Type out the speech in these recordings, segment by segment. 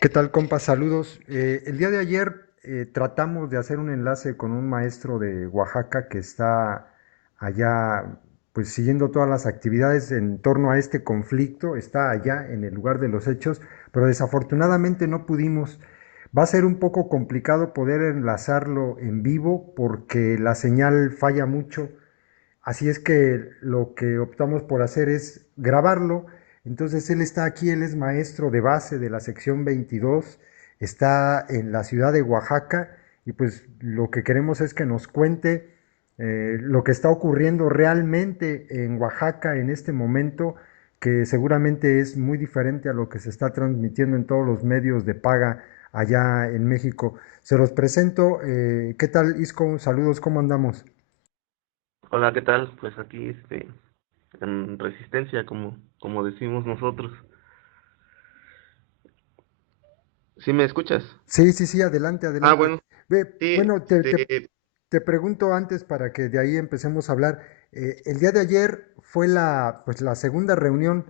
¿Qué tal, compa? Saludos. El día de ayer tratamos de hacer un enlace con un maestro de Oaxaca que está allá, pues siguiendo todas las actividades en torno a este conflicto, está allá en el lugar de los hechos, pero desafortunadamente no pudimos. Va a ser un poco complicado poder enlazarlo en vivo porque la señal falla mucho. Así es que lo que optamos por hacer es grabarlo. Entonces él está aquí, él es maestro de base de la sección 22, está en la ciudad de Oaxaca y pues lo que queremos es que nos cuente lo que está ocurriendo realmente en Oaxaca en este momento, que seguramente es muy diferente a lo que se está transmitiendo en todos los medios de paga allá en México. Se los presento. ¿Qué tal, Isco? Saludos, ¿cómo andamos? Hola, ¿qué tal? Pues aquí, en resistencia, como decimos nosotros. ¿Sí me escuchas? Sí, sí, sí, adelante, Ah, adelante. bueno, sí, Bueno, te pregunto antes para que de ahí empecemos a hablar. El día de ayer fue pues, la segunda reunión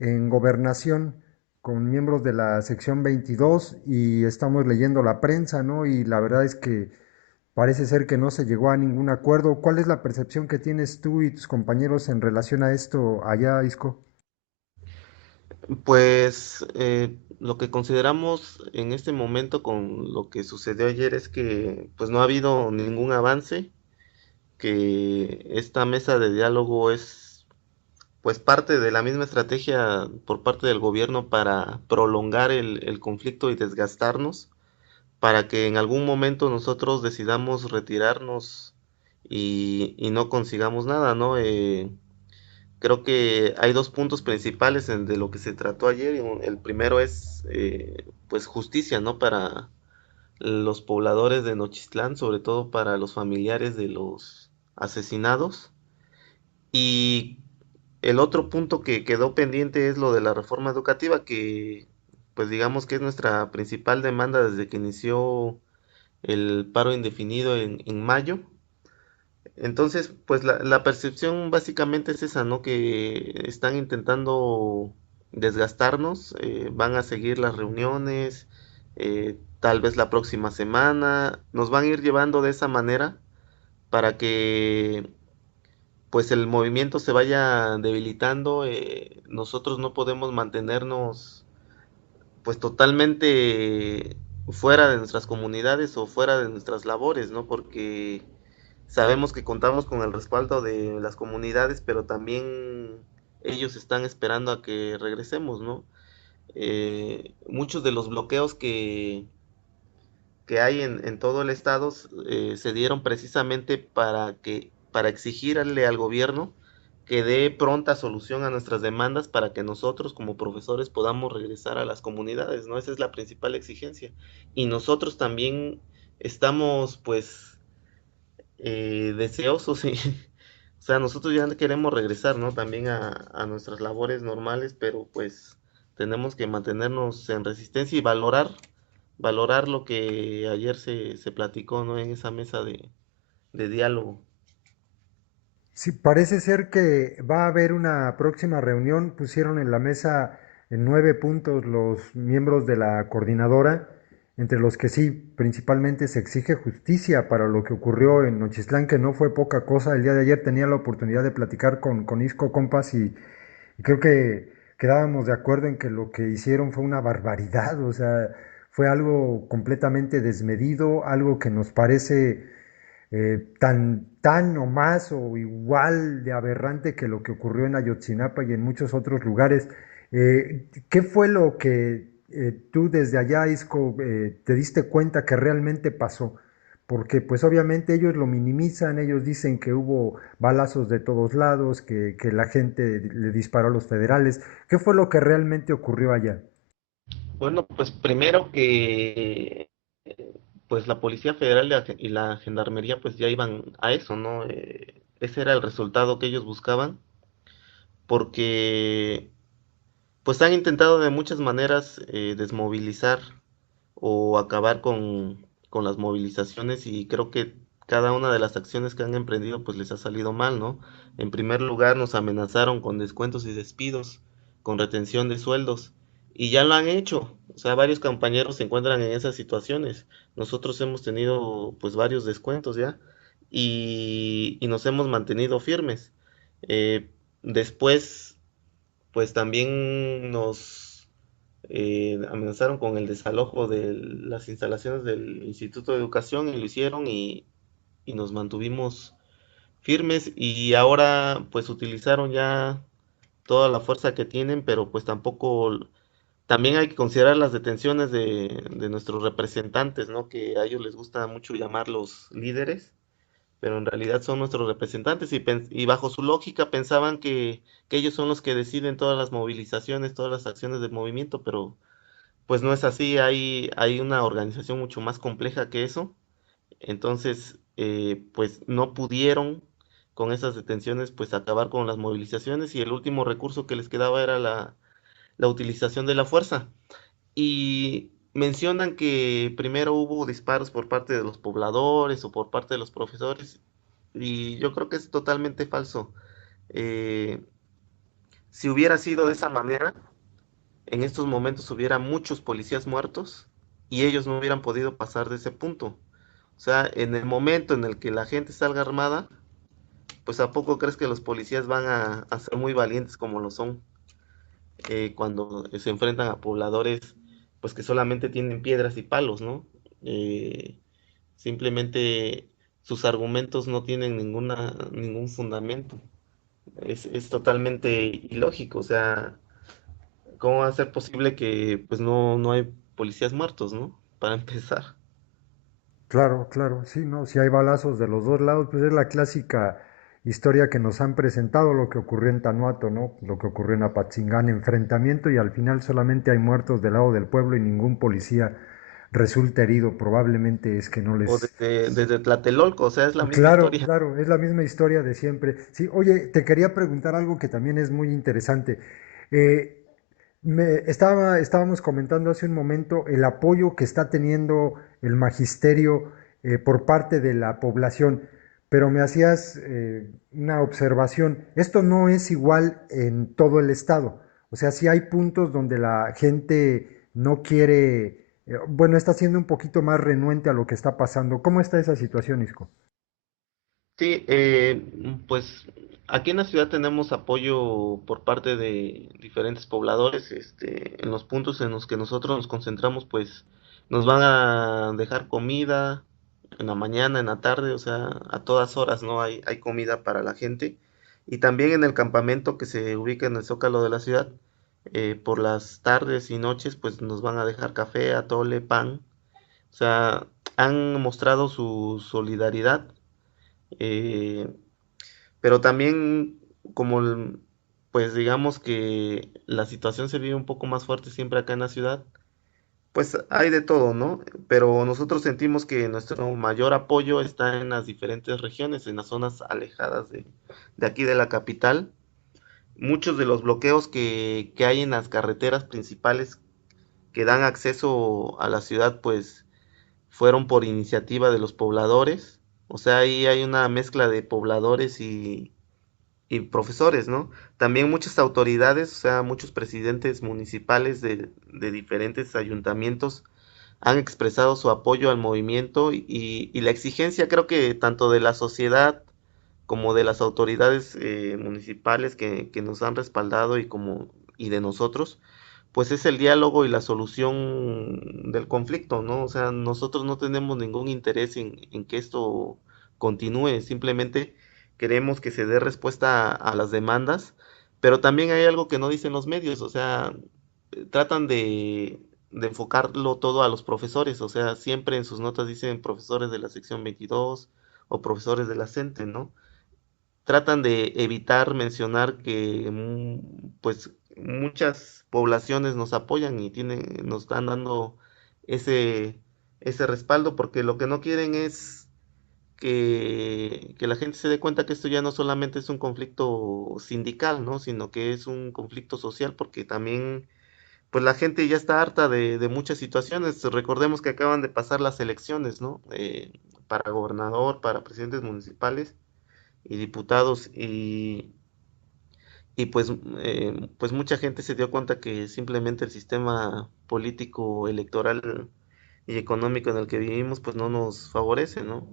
en gobernación con miembros de la sección 22 y estamos leyendo la prensa, ¿no? Y la verdad es que parece ser que no se llegó a ningún acuerdo. ¿Cuál es la percepción que tienes tú y tus compañeros en relación a esto allá, Isco? pues lo que consideramos en este momento con lo que sucedió ayer es que pues no ha habido ningún avance, que esta mesa de diálogo es pues parte de la misma estrategia por parte del gobierno para prolongar el conflicto y desgastarnos, para que en algún momento nosotros decidamos retirarnos y no consigamos nada, ¿no? Creo que hay dos puntos principales de lo que se trató ayer. El primero es, pues, justicia, ¿no? Para los pobladores de Nochistlán, sobre todo para los familiares de los asesinados. Y el otro punto que quedó pendiente es lo de la reforma educativa, que, pues, digamos que es nuestra principal demanda desde que inició el paro indefinido en mayo. Entonces, pues la percepción básicamente es esa, ¿no? Que están intentando desgastarnos, van a seguir las reuniones, tal vez la próxima semana, nos van a ir llevando de esa manera para que pues el movimiento se vaya debilitando, nosotros no podemos mantenernos pues totalmente fuera de nuestras comunidades o fuera de nuestras labores, ¿no? Porque sabemos que contamos con el respaldo de las comunidades, pero también ellos están esperando a que regresemos, ¿no? Muchos de los bloqueos que hay en todo el estado se dieron precisamente para exigirle al gobierno que dé pronta solución a nuestras demandas para que nosotros como profesores podamos regresar a las comunidades, ¿no? Esa es la principal exigencia. Y nosotros también estamos, pues, deseosos, y, o sea, nosotros ya queremos regresar, ¿no? También a nuestras labores normales, pero pues tenemos que mantenernos en resistencia y valorar lo que ayer se platicó, ¿no? En esa mesa de diálogo. Sí, parece ser que va a haber una próxima reunión. Pusieron en la mesa en 9 puntos los miembros de la coordinadora, entre los que sí, principalmente se exige justicia para lo que ocurrió en Nochistlán, que no fue poca cosa. El día de ayer tenía la oportunidad de platicar con Isco Compas y creo que quedábamos de acuerdo en que lo que hicieron fue una barbaridad, o sea, fue algo completamente desmedido, algo que nos parece tan o más o igual de aberrante que lo que ocurrió en Ayotzinapa y en muchos otros lugares. ¿Qué fue lo que tú desde allá, Isco, te diste cuenta que realmente pasó? Porque pues obviamente ellos lo minimizan, ellos dicen que hubo balazos de todos lados, que la gente le disparó a los federales. ¿Qué fue lo que realmente ocurrió allá? Bueno, pues primero que pues la Policía Federal y la Gendarmería pues ya iban a eso, ¿no? Ese era el resultado que ellos buscaban, porque pues han intentado de muchas maneras desmovilizar o acabar con las movilizaciones, y creo que cada una de las acciones que han emprendido pues les ha salido mal, ¿no? En primer lugar nos amenazaron con descuentos y despidos, con retención de sueldos, y ya lo han hecho. O sea, varios compañeros se encuentran en esas situaciones. Nosotros hemos tenido pues varios descuentos ya y nos hemos mantenido firmes. Eh, Después, pues también nos amenazaron con el desalojo de las instalaciones del Instituto de Educación y lo hicieron y nos mantuvimos firmes y ahora pues utilizaron ya toda la fuerza que tienen, pero pues tampoco, también hay que considerar las detenciones de nuestros representantes, ¿no? Que a ellos les gusta mucho llamarlos líderes, pero en realidad son nuestros representantes y bajo su lógica pensaban que ellos son los que deciden todas las movilizaciones, todas las acciones del movimiento, pero pues no es así, hay una organización mucho más compleja que eso. Entonces, pues no pudieron con esas detenciones pues acabar con las movilizaciones y el último recurso que les quedaba era la utilización de la fuerza. Y mencionan que primero hubo disparos por parte de los pobladores o por parte de los profesores y yo creo que es totalmente falso. Eh, si hubiera sido de esa manera, en estos momentos hubiera muchos policías muertos y ellos no hubieran podido pasar de ese punto. O sea, en el momento en el que la gente salga armada, pues ¿a poco crees que los policías van a ser muy valientes como lo son cuando se enfrentan a pobladores pues que solamente tienen piedras y palos, ¿no? Eh, Simplemente sus argumentos no tienen ningún fundamento. Es totalmente ilógico, o sea, ¿cómo va a ser posible que pues no hay policías muertos, ¿no? Para empezar. Claro, claro, sí, no, si hay balazos de los dos lados, pues es la clásica historia que nos han presentado, lo que ocurrió en Tanuato, ¿no? Lo que ocurrió en Apatzingán, enfrentamiento y al final solamente hay muertos del lado del pueblo y ningún policía resulta herido, probablemente es que no O les... desde Tlatelolco, o sea, es la misma Claro, historia. claro, es la misma historia de siempre. Sí, oye, te quería preguntar algo que también es muy interesante. Eh, estábamos comentando hace un momento el apoyo que está teniendo el magisterio por parte de la población, pero me hacías una observación. Esto no es igual en todo el estado. O sea, sí hay puntos donde la gente no quiere, bueno, está siendo un poquito más renuente a lo que está pasando. ¿Cómo está esa situación, Isco? Sí, pues aquí en la ciudad tenemos apoyo por parte de diferentes pobladores, en los puntos en los que nosotros nos concentramos, pues nos van a dejar comida en la mañana, en la tarde, o sea, a todas horas, ¿no? Hay comida para la gente. Y también en el campamento que se ubica en el Zócalo de la ciudad, por las tardes y noches, pues nos van a dejar café, atole, pan. O sea, han mostrado su solidaridad. eh, pero también como pues digamos que la situación se vive un poco más fuerte siempre acá en la ciudad, pues hay de todo, ¿no? Pero nosotros sentimos que nuestro mayor apoyo está en las diferentes regiones, en las zonas alejadas de aquí de la capital. Muchos de los bloqueos que hay en las carreteras principales que dan acceso a la ciudad, pues fueron por iniciativa de los pobladores. O sea, ahí hay una mezcla de pobladores y profesores, ¿no? También muchas autoridades, o sea, muchos presidentes municipales de diferentes ayuntamientos han expresado su apoyo al movimiento y la exigencia creo que tanto de la sociedad como de las autoridades municipales que nos han respaldado y de nosotros, pues es el diálogo y la solución del conflicto, ¿no? O sea, nosotros no tenemos ningún interés en que esto continúe, simplemente queremos que se dé respuesta a las demandas, pero también hay algo que no dicen los medios, o sea, tratan de enfocarlo todo a los profesores, o sea, siempre en sus notas dicen profesores de la sección 22 o profesores de la CENTE, ¿no? Tratan de evitar mencionar que pues muchas poblaciones nos apoyan y nos están dando ese, ese respaldo porque lo que no quieren es que la gente se dé cuenta que esto ya no solamente es un conflicto sindical, ¿no? Sino que es un conflicto social porque también pues la gente ya está harta de muchas situaciones. Recordemos que acaban de pasar las elecciones, ¿no? Para gobernador, para presidentes municipales y diputados y pues mucha gente se dio cuenta que simplemente el sistema político, electoral y económico en el que vivimos pues no nos favorece, ¿no?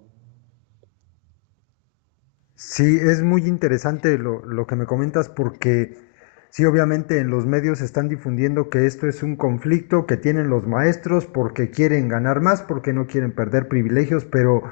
Sí, es muy interesante lo que me comentas porque sí, obviamente en los medios están difundiendo que esto es un conflicto que tienen los maestros porque quieren ganar más, porque no quieren perder privilegios, pero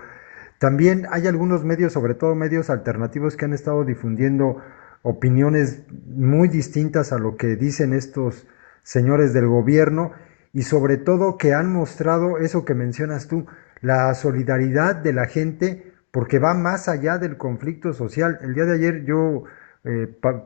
también hay algunos medios, sobre todo medios alternativos, que han estado difundiendo opiniones muy distintas a lo que dicen estos señores del gobierno y sobre todo que han mostrado eso que mencionas tú, la solidaridad de la gente porque va más allá del conflicto social. El día de ayer yo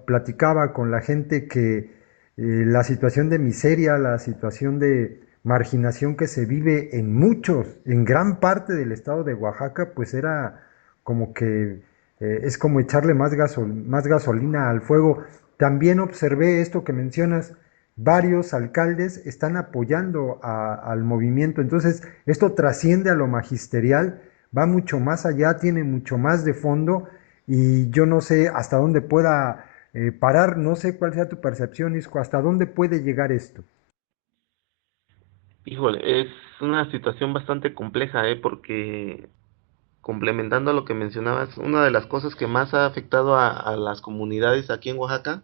platicaba con la gente que la situación de miseria, la situación de marginación que se vive en muchos, en gran parte del estado de Oaxaca, pues era como que es como echarle más gasolina al fuego. También observé esto que mencionas, varios alcaldes están apoyando al movimiento, entonces esto trasciende a lo magisterial, va mucho más allá, tiene mucho más de fondo y yo no sé hasta dónde pueda parar, no sé cuál sea tu percepción, Isco, hasta dónde puede llegar esto. Híjole, es una situación bastante compleja, ¿eh? Porque complementando lo que mencionabas, una de las cosas que más ha afectado a las comunidades aquí en Oaxaca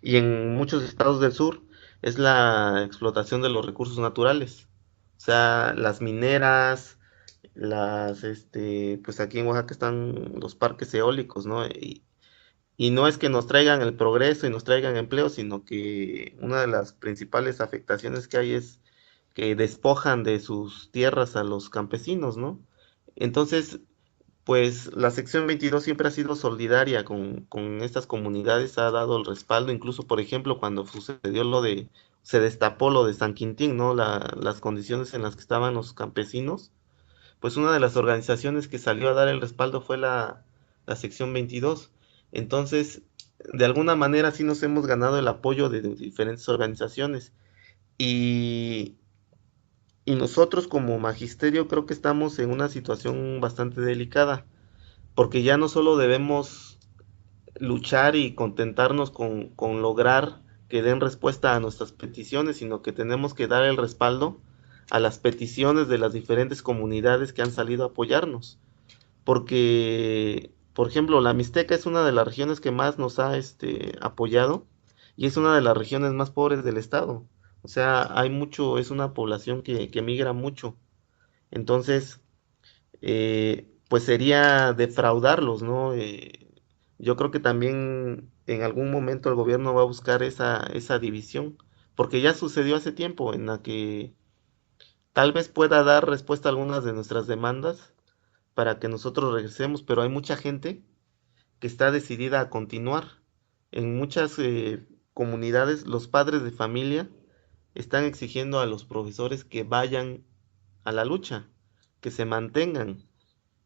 y en muchos estados del sur es la explotación de los recursos naturales. O sea, las mineras, pues aquí en Oaxaca están los parques eólicos, ¿no? Y no es que nos traigan el progreso y nos traigan empleo, sino que una de las principales afectaciones que hay es que despojan de sus tierras a los campesinos, ¿no? Entonces, pues la sección 22 siempre ha sido solidaria con estas comunidades, ha dado el respaldo, incluso por ejemplo cuando sucedió se destapó lo de San Quintín, ¿no? Las condiciones en las que estaban los campesinos, pues una de las organizaciones que salió a dar el respaldo fue la sección 22. Entonces, de alguna manera sí nos hemos ganado el apoyo de diferentes organizaciones y, y nosotros como magisterio creo que estamos en una situación bastante delicada porque ya no solo debemos luchar y contentarnos con lograr que den respuesta a nuestras peticiones, sino que tenemos que dar el respaldo a las peticiones de las diferentes comunidades que han salido a apoyarnos. Porque, por ejemplo, la Mixteca es una de las regiones que más nos ha apoyado y es una de las regiones más pobres del estado. O sea, es una población que migra mucho. Entonces, pues sería defraudarlos, ¿no? Yo creo que también en algún momento el gobierno va a buscar esa división, porque ya sucedió hace tiempo en la que tal vez pueda dar respuesta a algunas de nuestras demandas para que nosotros regresemos, pero hay mucha gente que está decidida a continuar. En muchas comunidades, los padres de familia están exigiendo a los profesores que vayan a la lucha, que se mantengan.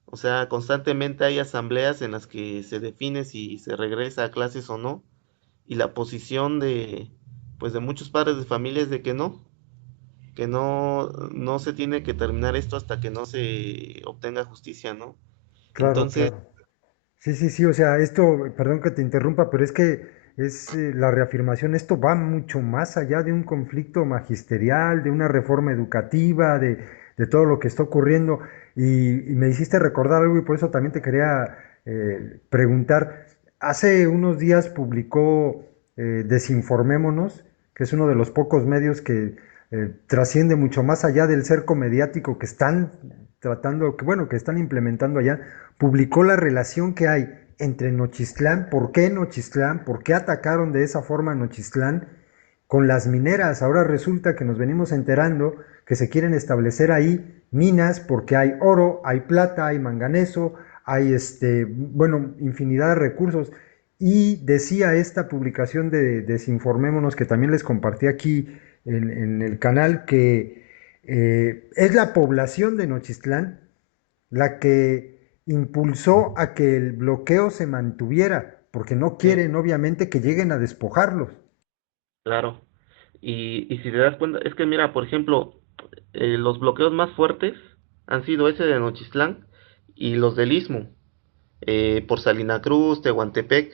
O sea, constantemente hay asambleas en las que se define si se regresa a clases o no, y la posición pues de muchos padres de familia es de que no se tiene que terminar esto hasta que no se obtenga justicia, ¿no? Claro, Entonces, claro. Sí, sí, sí, o sea, esto, perdón que te interrumpa, pero es que es la reafirmación, esto va mucho más allá de un conflicto magisterial, de una reforma educativa, de todo lo que está ocurriendo. Y me hiciste recordar algo y por eso también te quería preguntar. Hace unos días publicó Desinformémonos, que es uno de los pocos medios que trasciende mucho más allá del cerco mediático que están tratando, que bueno, que están implementando allá, publicó la relación que hay entre Nochistlán, por qué atacaron de esa forma a Nochistlán con las mineras. Ahora resulta que nos venimos enterando que se quieren establecer ahí minas porque hay oro, hay plata, hay manganeso, hay bueno, infinidad de recursos. Y decía esta publicación de Desinformémonos, que también les compartí aquí en el canal, que es la población de Nochistlán la que impulsó a que el bloqueo se mantuviera, porque no sí, quieren obviamente que lleguen a despojarlos. claro. Y si te das cuenta, es que mira, por ejemplo, los bloqueos más fuertes han sido ese de Nochistlán y los del Istmo, por Salina Cruz, Tehuantepec.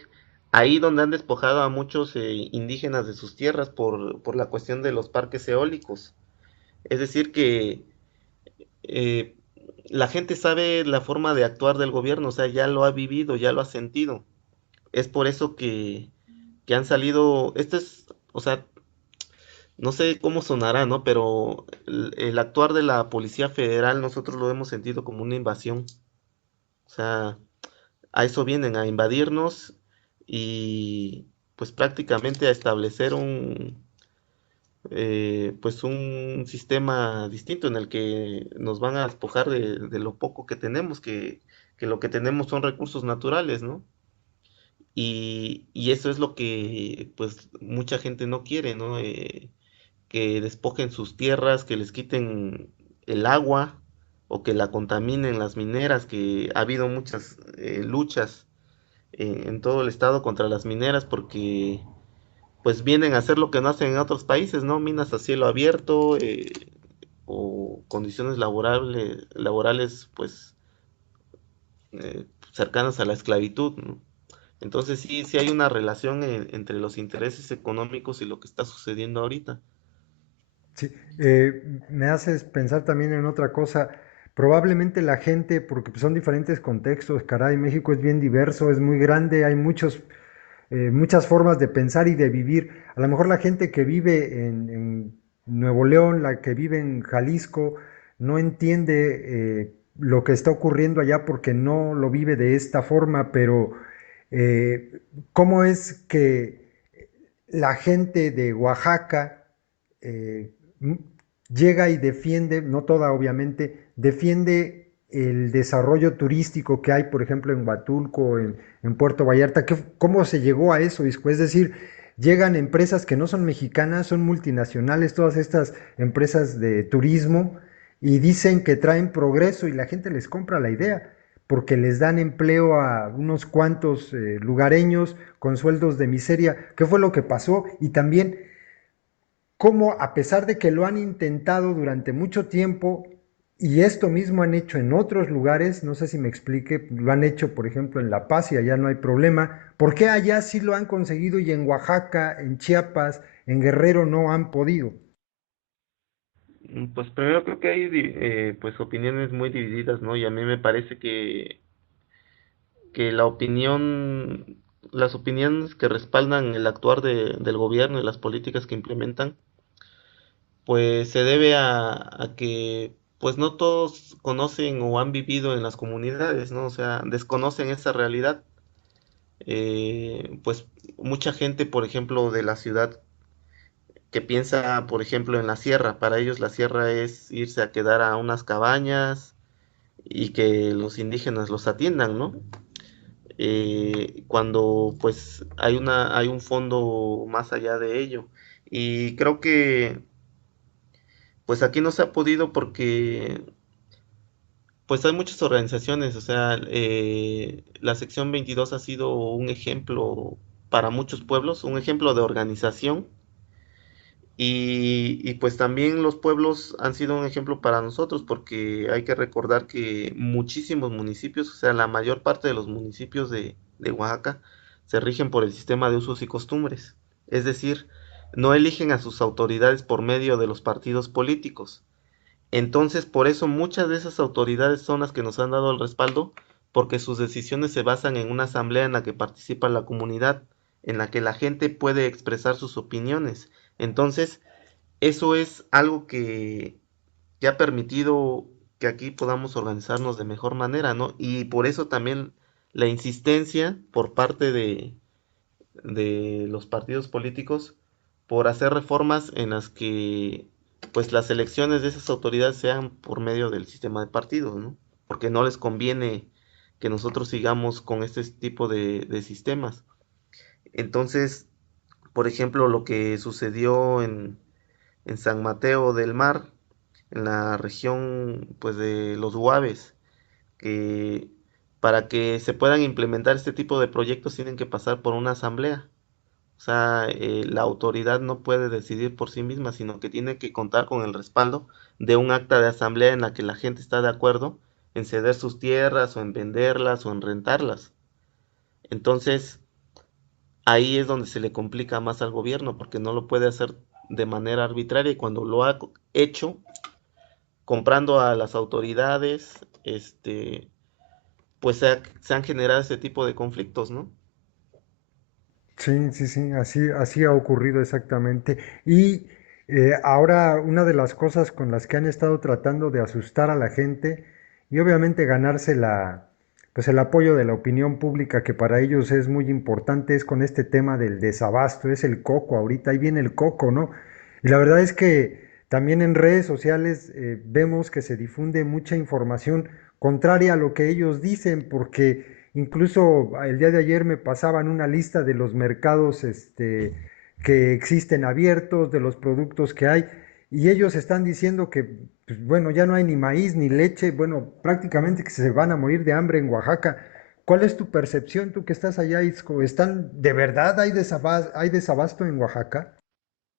ahí donde han despojado a muchos indígenas de sus tierras por la cuestión de los parques eólicos. Es decir, que eh, la gente sabe la forma de actuar del gobierno, o sea, ya lo ha vivido, ya lo ha sentido. Es por eso que han salido, esto es, o sea, no sé cómo sonará, ¿no? Pero el actuar de la Policía Federal nosotros lo hemos sentido como una invasión. O sea, a eso vienen, a invadirnos y pues prácticamente a establecer pues un sistema distinto en el que nos van a despojar de lo poco que tenemos, que lo que tenemos son recursos naturales, ¿no? Y eso es lo que pues mucha gente no quiere, ¿no? Que despojen sus tierras, que les quiten el agua o que la contaminen las mineras, que ha habido muchas luchas en todo el estado contra las mineras porque pues vienen a hacer lo que no hacen en otros países, ¿no? Minas a cielo abierto o condiciones laborales pues cercanas a la esclavitud, ¿no? Entonces sí, sí hay una relación entre los intereses económicos y lo que está sucediendo ahorita. Sí, me haces pensar también en otra cosa. Probablemente la gente, porque pues, son diferentes contextos, caray, México es bien diverso, es muy grande, hay muchas formas de pensar y de vivir. A lo mejor la gente que vive en Nuevo León, la que vive en Jalisco, no entiende lo que está ocurriendo allá porque no lo vive de esta forma, pero ¿cómo es que la gente de Oaxaca eh, llega y defiende, no toda obviamente, defiende el desarrollo turístico que hay, por ejemplo, en Huatulco, en Puerto Vallarta? ¿Cómo se llegó a eso? Es decir, llegan empresas que no son mexicanas, son multinacionales, todas estas empresas de turismo, y dicen que traen progreso y la gente les compra la idea porque les dan empleo a unos cuantos lugareños con sueldos de miseria. ¿Qué fue lo que pasó? Y también cómo, a pesar de que lo han intentado durante mucho tiempo, y esto mismo han hecho en otros lugares, no sé si me explique, lo han hecho por ejemplo en La Paz y allá no hay problema, ¿por qué allá sí lo han conseguido y en Oaxaca, en Chiapas, en Guerrero no han podido? Pues primero creo que hay pues opiniones muy divididas, ¿no? Y a mí me parece que las opiniones que respaldan el actuar del gobierno y las políticas que implementan, pues se debe a que pues no todos conocen o han vivido en las comunidades, ¿no? O sea, desconocen esa realidad. Pues mucha gente, por ejemplo, de la ciudad que piensa, por ejemplo, en la sierra, para ellos la sierra es irse a quedar a unas cabañas y que los indígenas los atiendan, ¿no? Cuando pues hay un fondo más allá de ello. Y creo que pues aquí no se ha podido porque pues hay muchas organizaciones, o sea, la sección 22 ha sido un ejemplo para muchos pueblos, un ejemplo de organización. Y pues también los pueblos han sido un ejemplo para nosotros porque hay que recordar que muchísimos municipios, o sea, la mayor parte de los municipios de Oaxaca se rigen por el sistema de usos y costumbres. Es decir, no eligen a sus autoridades por medio de los partidos políticos. Entonces, por eso muchas de esas autoridades son las que nos han dado el respaldo porque sus decisiones se basan en una asamblea en la que participa la comunidad, en la que la gente puede expresar sus opiniones. Entonces, eso es algo que ha permitido que aquí podamos organizarnos de mejor manera, ¿no? Y por eso también la insistencia por parte de los partidos políticos por hacer reformas en las que pues las elecciones de esas autoridades sean por medio del sistema de partidos, ¿no? Porque no les conviene que nosotros sigamos con este tipo de sistemas. Entonces, por ejemplo, lo que sucedió en San Mateo del Mar, en la región pues de los Guaves, que para que se puedan implementar este tipo de proyectos tienen que pasar por una asamblea. O sea, la autoridad no puede decidir por sí misma, sino que tiene que contar con el respaldo de un acta de asamblea en la que la gente está de acuerdo en ceder sus tierras o en venderlas o en rentarlas. Entonces, ahí es donde se le complica más al gobierno porque no lo puede hacer de manera arbitraria y cuando lo ha hecho comprando a las autoridades, pues se han generado ese tipo de conflictos, ¿no? Sí, sí, sí, así ha ocurrido exactamente. Y ahora una de las cosas con las que han estado tratando de asustar a la gente y obviamente ganarse pues el apoyo de la opinión pública, que para ellos es muy importante, es con este tema del desabasto, es el coco, ahorita ahí viene el coco, ¿no? Y la verdad es que también en redes sociales vemos que se difunde mucha información contraria a lo que ellos dicen, porque incluso el día de ayer me pasaban una lista de los mercados que existen abiertos, de los productos que hay, y ellos están diciendo que, pues, bueno, ya no hay ni maíz ni leche, bueno, prácticamente que se van a morir de hambre en Oaxaca. ¿Cuál es tu percepción, tú que estás allá, Isco? ¿De verdad hay desabasto en Oaxaca?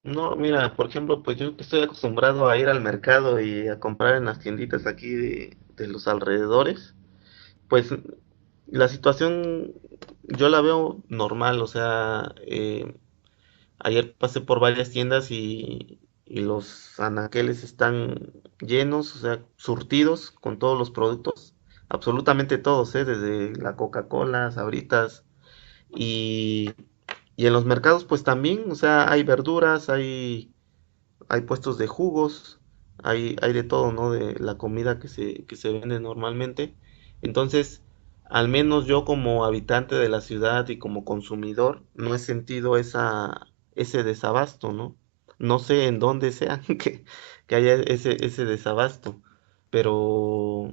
No, mira, por ejemplo, pues yo que estoy acostumbrado a ir al mercado y a comprar en las tienditas aquí de los alrededores, pues la situación yo la veo normal, o sea, ayer pasé por varias tiendas y los anaqueles están llenos, o sea, surtidos con todos los productos, absolutamente todos, desde la Coca-Cola, Sabritas, y, y en los mercados pues también, o sea, hay verduras, hay puestos de jugos, hay de todo, ¿no? De la comida que se vende normalmente. Entonces, al menos yo como habitante de la ciudad y como consumidor, no he sentido ese desabasto, ¿no? No sé en dónde sea que haya ese desabasto, pero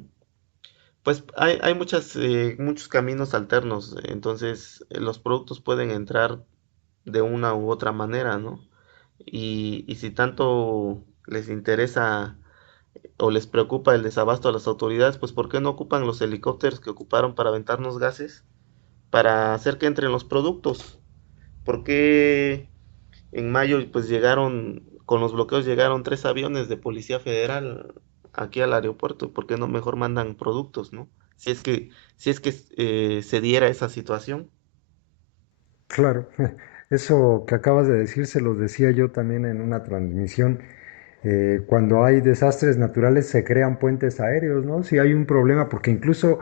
pues hay muchos caminos alternos, entonces los productos pueden entrar de una u otra manera, ¿no? Y si tanto les interesa o les preocupa el desabasto a las autoridades, pues ¿por qué no ocupan los helicópteros que ocuparon para aventarnos gases para hacer que entren los productos? ¿Por qué en mayo pues llegaron, con los bloqueos llegaron 3 aviones de Policía Federal aquí al aeropuerto? ¿Por qué no mejor mandan productos, no? Si es que se diera esa situación. Claro, eso que acabas de decir se los decía yo también en una transmisión. Cuando hay desastres naturales se crean puentes aéreos, ¿no? Si hay un problema, porque incluso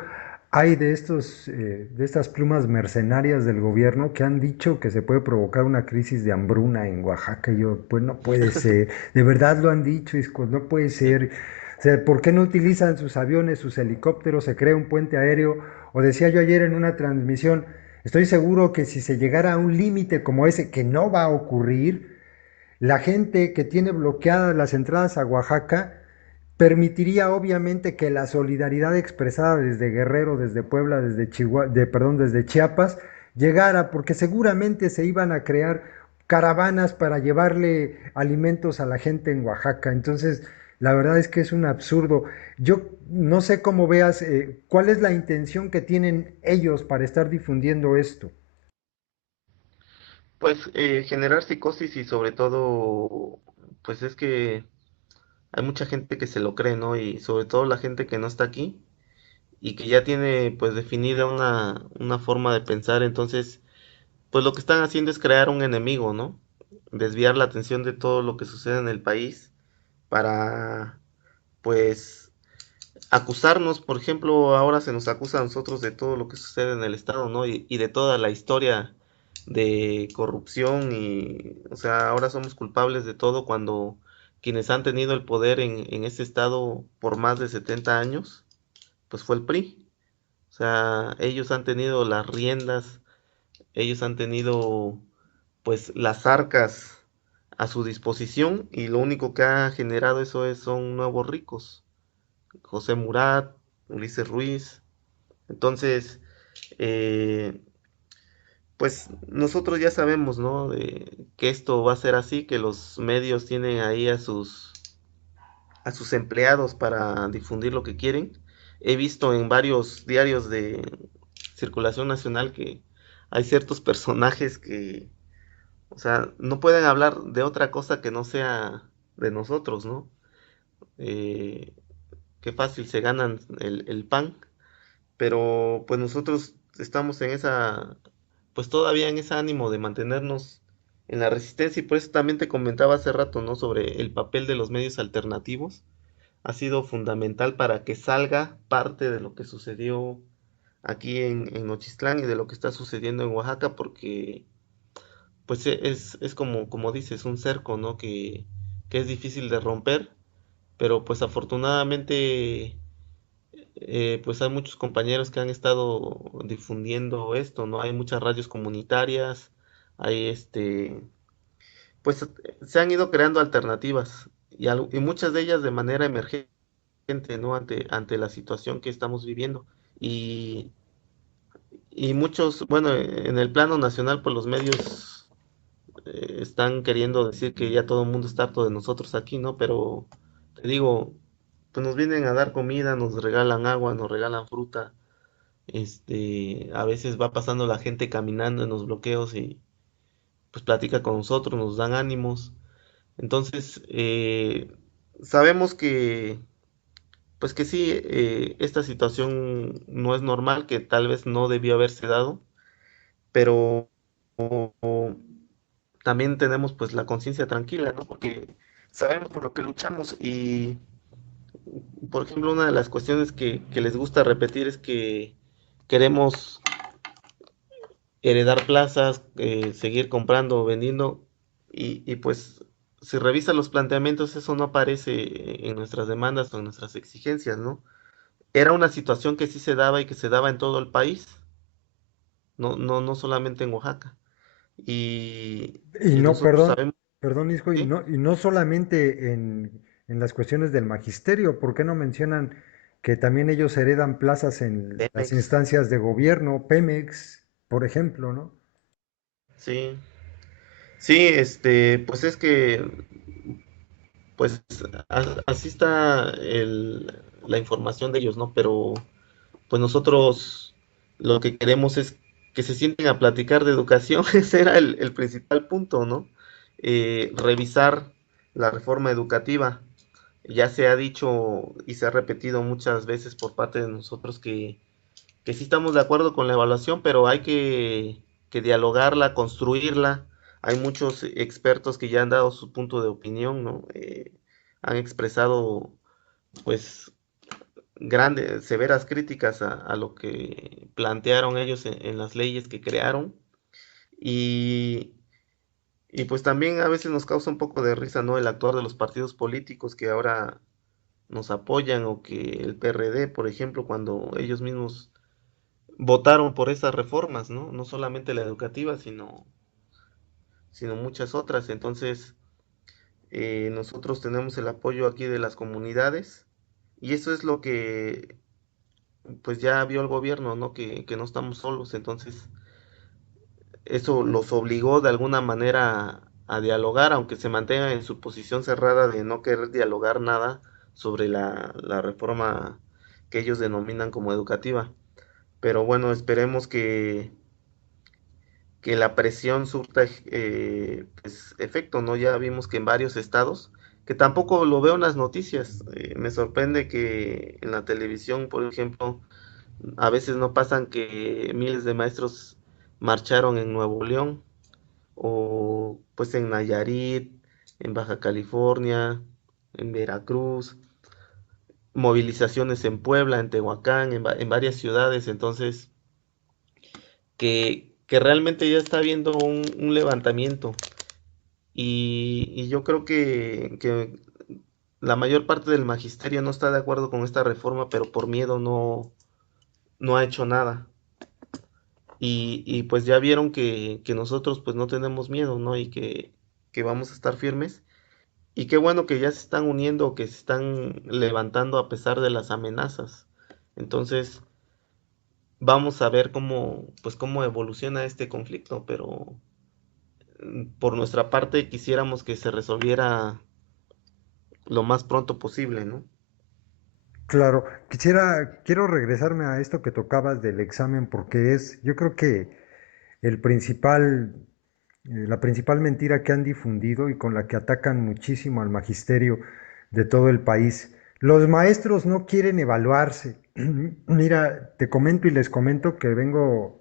hay de estas plumas mercenarias del gobierno que han dicho que se puede provocar una crisis de hambruna en Oaxaca. Y yo, pues no puede ser, de verdad lo han dicho, Isco, no puede Sí. ser. O sea, ¿por qué no utilizan sus aviones, sus helicópteros, se crea un puente aéreo? O decía yo ayer en una transmisión, estoy seguro que si se llegara a un límite como ese, que no va a ocurrir, la gente que tiene bloqueadas las entradas a Oaxaca permitiría obviamente que la solidaridad expresada desde Guerrero, desde Puebla, desde perdón, desde Chiapas, llegara, porque seguramente se iban a crear caravanas para llevarle alimentos a la gente en Oaxaca. Entonces, la verdad es que es un absurdo. Yo no sé cómo veas, cuál es la intención que tienen ellos para estar difundiendo esto. Pues generar psicosis y sobre todo, pues es que hay mucha gente que se lo cree, ¿no? Y sobre todo la gente que no está aquí y que ya tiene pues definida una forma de pensar, entonces pues lo que están haciendo es crear un enemigo, ¿no? Desviar la atención de todo lo que sucede en el país para pues acusarnos, por ejemplo, ahora se nos acusa a nosotros de todo lo que sucede en el estado, ¿no? Y de toda la historia de corrupción y, o sea, ahora somos culpables de todo cuando quienes han tenido el poder en ese estado por más de 70 años, pues fue el PRI. O sea, ellos han tenido las riendas, ellos han tenido pues las arcas a su disposición y lo único que ha generado eso son nuevos ricos. José Murat, Ulises Ruiz. Entonces, eh, pues nosotros ya sabemos, ¿no? De que esto va a ser así, que los medios tienen ahí a sus empleados para difundir lo que quieren. He visto en varios diarios de circulación nacional que hay ciertos personajes que, o sea, no pueden hablar de otra cosa que no sea de nosotros, ¿no? Eh, Qué fácil se ganan el pan, pero pues nosotros estamos en esa pues todavía en ese ánimo de mantenernos en la resistencia y por eso también te comentaba hace rato, ¿no? Sobre el papel de los medios alternativos. Ha sido fundamental para que salga parte de lo que sucedió aquí en Nochistlán y de lo que está sucediendo en Oaxaca, porque pues es como, como dices, un cerco, ¿no? Que es difícil de romper, pero pues afortunadamente pues hay muchos compañeros que han estado difundiendo esto, ¿no? Hay muchas radios comunitarias, hay pues se han ido creando alternativas y muchas de ellas de manera emergente, ¿no? Ante la situación que estamos viviendo. Y, y muchos, bueno, en el plano nacional, pues los medios están queriendo decir que ya todo el mundo está harto de nosotros aquí, ¿no? Pero te digo, pues nos vienen a dar comida, nos regalan agua, nos regalan fruta. A veces va pasando la gente caminando en los bloqueos y pues platica con nosotros, nos dan ánimos. Entonces, sabemos que, pues que sí, esta situación no es normal, que tal vez no debió haberse dado, pero también tenemos pues la conciencia tranquila, ¿no? Porque sabemos por lo que luchamos y, por ejemplo, una de las cuestiones que les gusta repetir es que queremos heredar plazas, seguir comprando o vendiendo y pues si revisa los planteamientos eso no aparece en nuestras demandas o en nuestras exigencias, ¿no? Era una situación que sí se daba y que se daba en todo el país, no solamente en Oaxaca. Y Y no, nosotros perdón, sabemos, perdón, Isco, ¿sí? y no solamente en las cuestiones del magisterio, ¿por qué no mencionan que también ellos heredan plazas en las Pemex, instancias de gobierno, Pemex, por ejemplo, ¿no? sí. Sí, pues es que, pues así está la información de ellos, ¿no? Pero pues nosotros lo que queremos es que se sienten a platicar de educación, ese era el principal punto, ¿no? Revisar la reforma educativa. Ya se ha dicho y se ha repetido muchas veces por parte de nosotros que sí estamos de acuerdo con la evaluación, pero hay que dialogarla, construirla. Hay muchos expertos que ya han dado su punto de opinión, ¿no? Han expresado, pues, grandes, severas críticas a lo que plantearon ellos en las leyes que crearon. Y, y pues también a veces nos causa un poco de risa, ¿no? El actuar de los partidos políticos que ahora nos apoyan o que el PRD, por ejemplo, cuando ellos mismos votaron por esas reformas, ¿no? No solamente la educativa, sino muchas otras. Entonces, nosotros tenemos el apoyo aquí de las comunidades y eso es lo que pues ya vio el gobierno, ¿no? Que no estamos solos. Entonces, eso los obligó de alguna manera a dialogar, aunque se mantengan en su posición cerrada de no querer dialogar nada sobre la reforma que ellos denominan como educativa. Pero bueno, esperemos que la presión surta pues, efecto, ¿no? Ya vimos que en varios estados, que tampoco lo veo en las noticias, me sorprende que en la televisión, por ejemplo, a veces no pasan que miles de maestros marcharon en Nuevo León o pues en Nayarit, en Baja California, en Veracruz, movilizaciones en Puebla, en Tehuacán, en varias ciudades, entonces que realmente ya está habiendo un levantamiento y yo creo que la mayor parte del magisterio no está de acuerdo con esta reforma, pero por miedo no ha hecho nada. Y pues ya vieron que nosotros pues no tenemos miedo, ¿no? Y que vamos a estar firmes. Y qué bueno que ya se están uniendo, que se están levantando a pesar de las amenazas. Entonces, vamos a ver pues cómo evoluciona este conflicto, pero por nuestra parte quisiéramos que se resolviera lo más pronto posible, ¿no? Claro, quiero regresarme a esto que tocabas del examen porque yo creo que el la principal mentira que han difundido y con la que atacan muchísimo al magisterio de todo el país. Los maestros no quieren evaluarse. Mira, te comento y les comento que vengo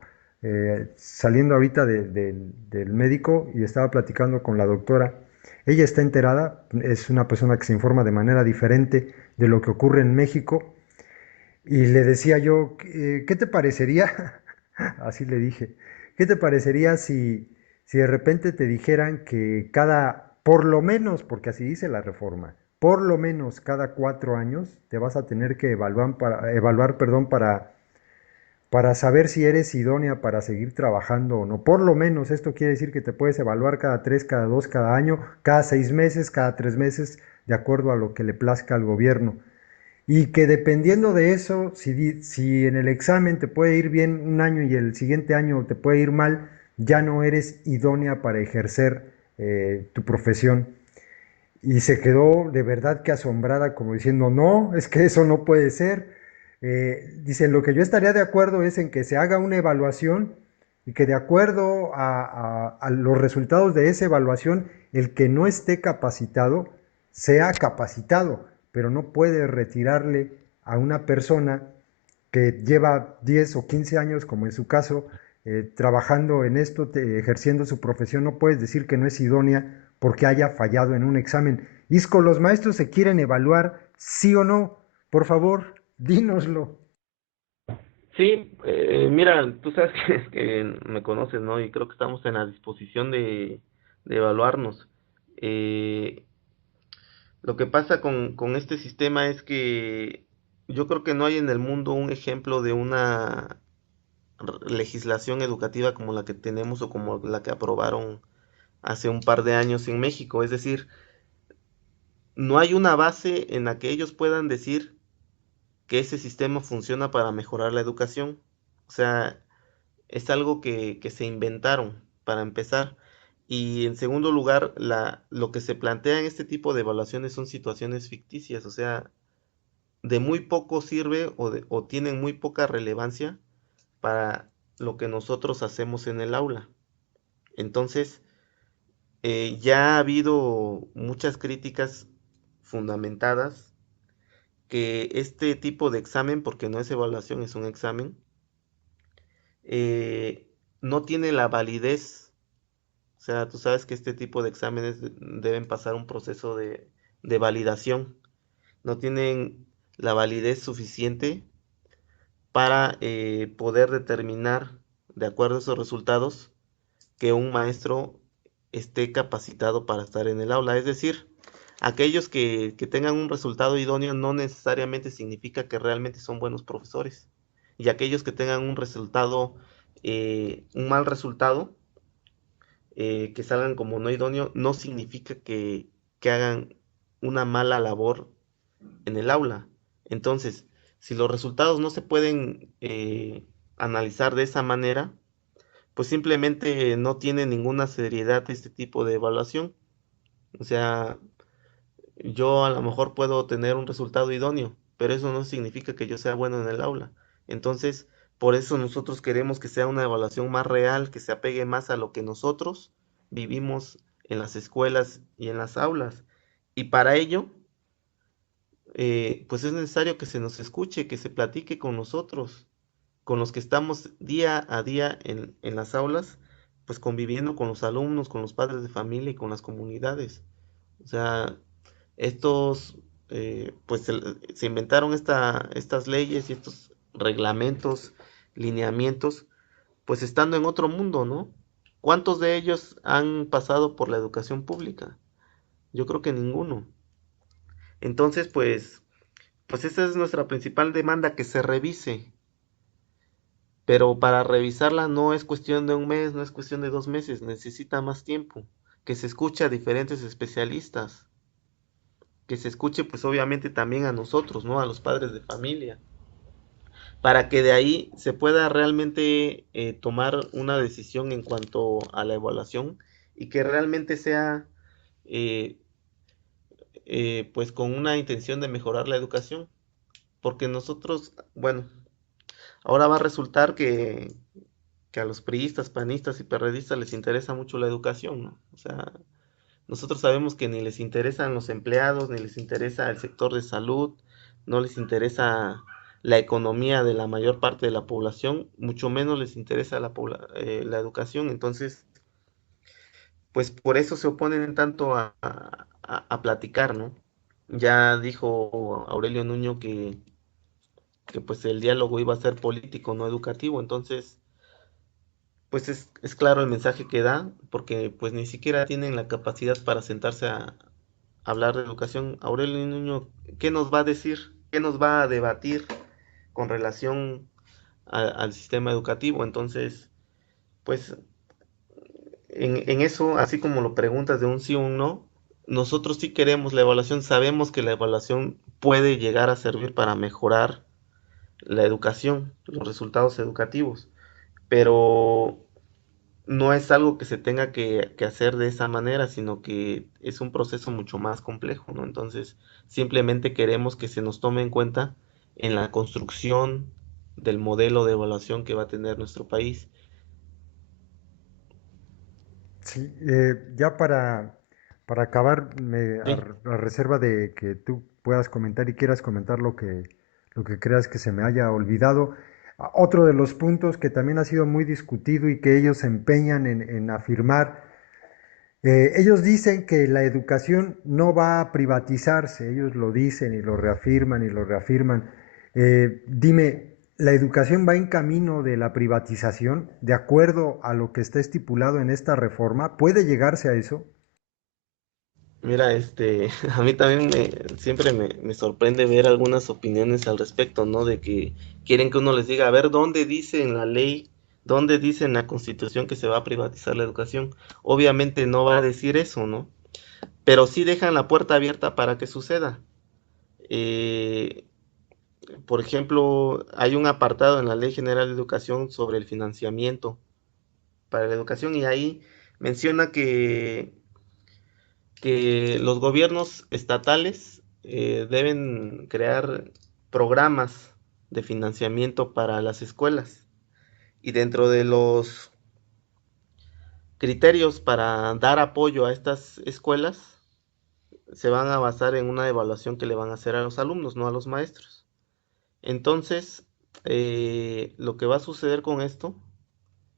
saliendo ahorita del médico y estaba platicando con la doctora. Ella está enterada, es una persona que se informa de manera diferente de lo que ocurre en México. Y le decía yo, ¿qué te parecería? Así le dije, ¿qué te parecería si de repente te dijeran que por lo menos, porque así dice la reforma, por lo menos cada 4 años te vas a tener que evaluar, perdón, para saber si eres idónea para seguir trabajando o no? Por lo menos esto quiere decir que te puedes evaluar cada 3, cada 2, cada año, cada 6 meses, cada 3 meses, de acuerdo a lo que le plazca al gobierno. Y que dependiendo de eso, si en el examen te puede ir bien un año y el siguiente año te puede ir mal, ya no eres idónea para ejercer tu profesión. Y se quedó de verdad que asombrada, como diciendo, no, es que eso no puede ser. Dice, lo que yo estaría de acuerdo es en que se haga una evaluación y que de acuerdo a los resultados de esa evaluación, el que no esté capacitado sea capacitado, pero no puede retirarle a una persona que lleva 10 o 15 años, como en su caso, trabajando en esto, ejerciendo su profesión. No puedes decir que no es idónea porque haya fallado en un examen. Isco, ¿los maestros se quieren evaluar, sí o no? Por favor, dínoslo. Sí, mira, tú sabes que me conoces, ¿no? Y creo que estamos en la disposición de evaluarnos. Eh, lo que pasa con este sistema es que yo creo que no hay en el mundo un ejemplo de una legislación educativa como la que tenemos o como la que aprobaron hace un par de años en México. Es decir, no hay una base en la que ellos puedan decir que ese sistema funciona para mejorar la educación. O sea, es algo que se inventaron para empezar. Y en segundo lugar, lo que se plantea en este tipo de evaluaciones son situaciones ficticias, o sea, de muy poco sirve o tienen muy poca relevancia para lo que nosotros hacemos en el aula. Entonces, ya ha habido muchas críticas fundamentadas que este tipo de examen, porque no es evaluación, es un examen, eh, no tiene la validez. O sea, tú sabes que este tipo de exámenes deben pasar un proceso de validación. No tienen la validez suficiente para poder determinar, de acuerdo a esos resultados, que un maestro esté capacitado para estar en el aula. Es decir, aquellos que tengan un resultado idóneo no necesariamente significa que realmente son buenos profesores. Y aquellos que tengan un mal resultado, que salgan como no idóneo, no significa que hagan una mala labor en el aula. Entonces, si los resultados no se pueden analizar de esa manera, pues simplemente no tiene ninguna seriedad este tipo de evaluación. O sea, yo a lo mejor puedo tener un resultado idóneo, pero eso no significa que yo sea bueno en el aula. Entonces, por eso nosotros queremos que sea una evaluación más real, que se apegue más a lo que nosotros vivimos en las escuelas y en las aulas. Y para ello, pues es necesario que se nos escuche, que se platique con nosotros, con los que estamos día a día en las aulas, pues conviviendo con los alumnos, con los padres de familia y con las comunidades. O sea, estos, pues se inventaron estas leyes y estos reglamentos, lineamientos, pues estando en otro mundo, ¿no? ¿Cuántos de ellos han pasado por la educación pública? Yo creo que ninguno. Entonces, pues esa es nuestra principal demanda, que se revise. Pero para revisarla no es cuestión de un mes, no es cuestión de 2 meses, necesita más tiempo. Que se escuche a diferentes especialistas, que se escuche pues obviamente también a nosotros, ¿no? A los padres de familia, para que de ahí se pueda realmente tomar una decisión en cuanto a la evaluación y que realmente sea eh, pues con una intención de mejorar la educación. Porque nosotros, bueno, ahora va a resultar que a los priistas, panistas y perredistas les interesa mucho la educación, ¿no? O sea, nosotros sabemos que ni les interesan los empleados, ni les interesa el sector de salud, no les interesa la economía de la mayor parte de la población, mucho menos les interesa la educación. Entonces, pues por eso se oponen tanto a platicar, ¿no? Ya dijo Aurelio Nuño que pues el diálogo iba a ser político, no educativo. Entonces, pues es claro el mensaje que da, porque pues ni siquiera tienen la capacidad para sentarse a hablar de educación. Aurelio Nuño, ¿qué nos va a decir? ¿Qué nos va a debatir con relación al sistema educativo? Entonces, pues en eso, así como lo preguntas de un sí o un no, nosotros sí queremos la evaluación, sabemos que la evaluación puede llegar a servir para mejorar la educación, los resultados educativos, pero no es algo que se tenga que hacer de esa manera, sino que es un proceso mucho más complejo, ¿no? Entonces, simplemente queremos que se nos tome en cuenta en la construcción del modelo de evaluación que va a tener nuestro país. Sí, ya para acabar, Sí, a reserva de que tú puedas comentar y quieras comentar lo que creas que se me haya olvidado, otro de los puntos que también ha sido muy discutido y que ellos se empeñan en afirmar, ellos dicen que la educación no va a privatizarse, ellos lo dicen y lo reafirman y lo reafirman. Dime, ¿la educación va en camino de la privatización de acuerdo a lo que está estipulado en esta reforma? ¿Puede llegarse a eso? mira, a mí también siempre me sorprende ver algunas opiniones al respecto, ¿no? De que quieren que uno les diga, a ver, ¿dónde dice en la ley, dónde dice en la Constitución que se va a privatizar la educación? Obviamente no va a decir eso, ¿no? Pero sí dejan la puerta abierta para que suceda. Eh, por ejemplo, hay un apartado en la Ley General de Educación sobre el financiamiento para la educación y ahí menciona que los gobiernos estatales deben crear programas de financiamiento para las escuelas y dentro de los criterios para dar apoyo a estas escuelas se van a basar en una evaluación que le van a hacer a los alumnos, no a los maestros. Entonces, lo que va a suceder con esto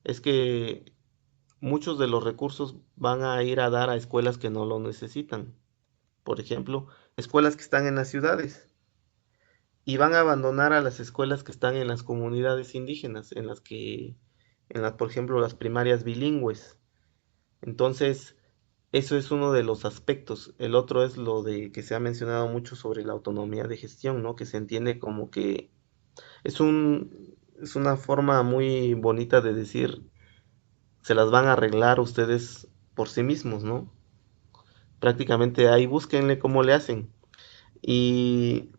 es que muchos de los recursos van a ir a dar a escuelas que no lo necesitan. Por ejemplo, escuelas que están en las ciudades y van a abandonar a las escuelas que están en las comunidades indígenas, por ejemplo, las primarias bilingües. Entonces, eso es uno de los aspectos. El otro es lo de que se ha mencionado mucho sobre la autonomía de gestión, ¿no? Que se entiende como que es es una forma muy bonita de decir, se las van a arreglar ustedes por sí mismos, ¿no? Prácticamente ahí búsquenle cómo le hacen. Y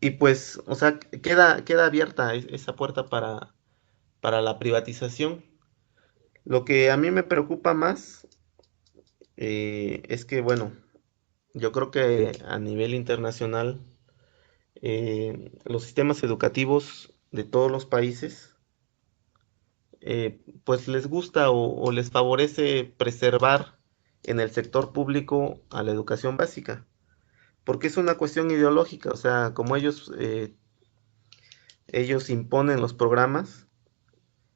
Y pues, o sea, queda abierta esa puerta para la privatización. Lo que a mí me preocupa más es que, bueno, yo creo que a nivel internacional los sistemas educativos de todos los países, pues les gusta o les favorece preservar en el sector público a la educación básica, porque es una cuestión ideológica, o sea, como ellos imponen los programas,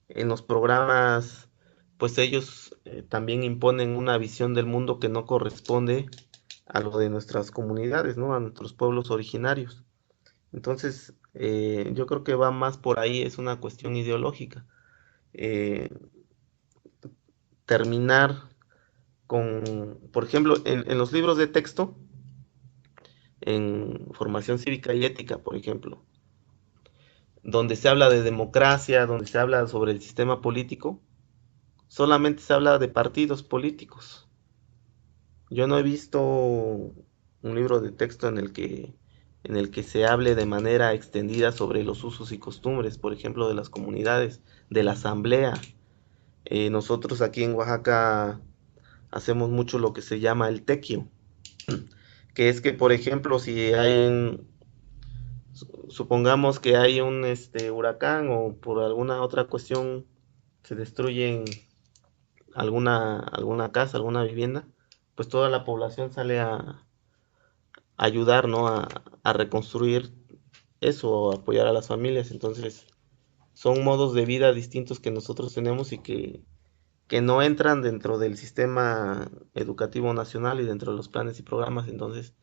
en los programas, pues ellos también imponen una visión del mundo que no corresponde a lo de nuestras comunidades, ¿no? A nuestros pueblos originarios. Entonces, yo creo que va más por ahí, es una cuestión ideológica. Eh, terminar por ejemplo, en los libros de texto, en formación cívica y ética, por ejemplo, donde se habla de democracia, donde se habla sobre el sistema político, solamente se habla de partidos políticos. Yo no he visto un libro de texto en el que se hable de manera extendida sobre los usos y costumbres, por ejemplo, de las comunidades, de la asamblea. Nosotros aquí en Oaxaca hacemos mucho lo que se llama el tequio, que es que, por ejemplo, si supongamos que hay un huracán o por alguna otra cuestión se destruyen alguna casa, alguna vivienda, pues toda la población sale a ayudar, ¿no? A reconstruir eso, apoyar a las familias. Entonces, son modos de vida distintos que nosotros tenemos y que no entran dentro del sistema educativo nacional y dentro de los planes y programas. Entonces,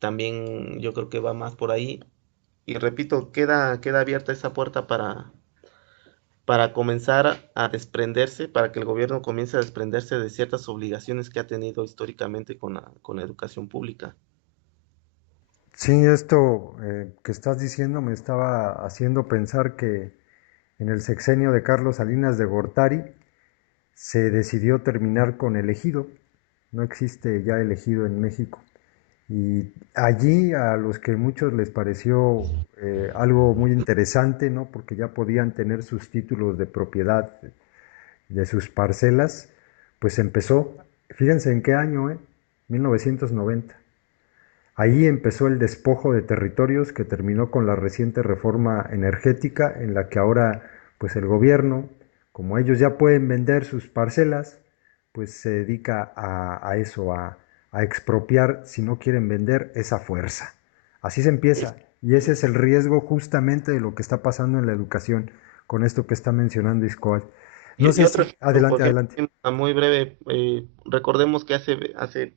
también yo creo que va más por ahí. Y repito, queda abierta esa puerta para comenzar a desprenderse, para que el gobierno comience a desprenderse de ciertas obligaciones que ha tenido históricamente con la educación pública. Sí, esto que estás diciendo me estaba haciendo pensar que en el sexenio de Carlos Salinas de Gortari se decidió terminar con el ejido. No existe ya el ejido en México. Y allí a los que muchos les pareció algo muy interesante, ¿no? Porque ya podían tener sus títulos de propiedad de sus parcelas, pues empezó, fíjense en qué año, 1990. Ahí empezó el despojo de territorios que terminó con la reciente reforma energética en la que ahora pues el gobierno, como ellos ya pueden vender sus parcelas, pues se dedica a eso, a expropiar si no quieren vender esa fuerza. Así se Es- empieza y ese es el riesgo justamente de lo que está pasando en la educación con esto que está mencionando Iscoal. No y sé otro si, ejemplo, adelante, por adelante. ejemplo, muy breve, recordemos que hace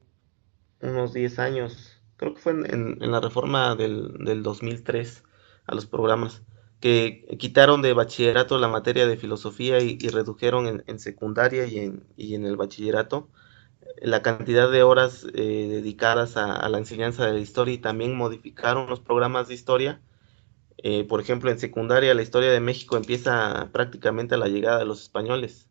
unos 10 años, creo que fue en la reforma del 2003 a los programas, que quitaron de bachillerato la materia de filosofía y redujeron en secundaria y en el bachillerato la cantidad de horas dedicadas a la enseñanza de la historia y también modificaron los programas de historia. Por ejemplo, en secundaria la historia de México empieza prácticamente a la llegada de los españoles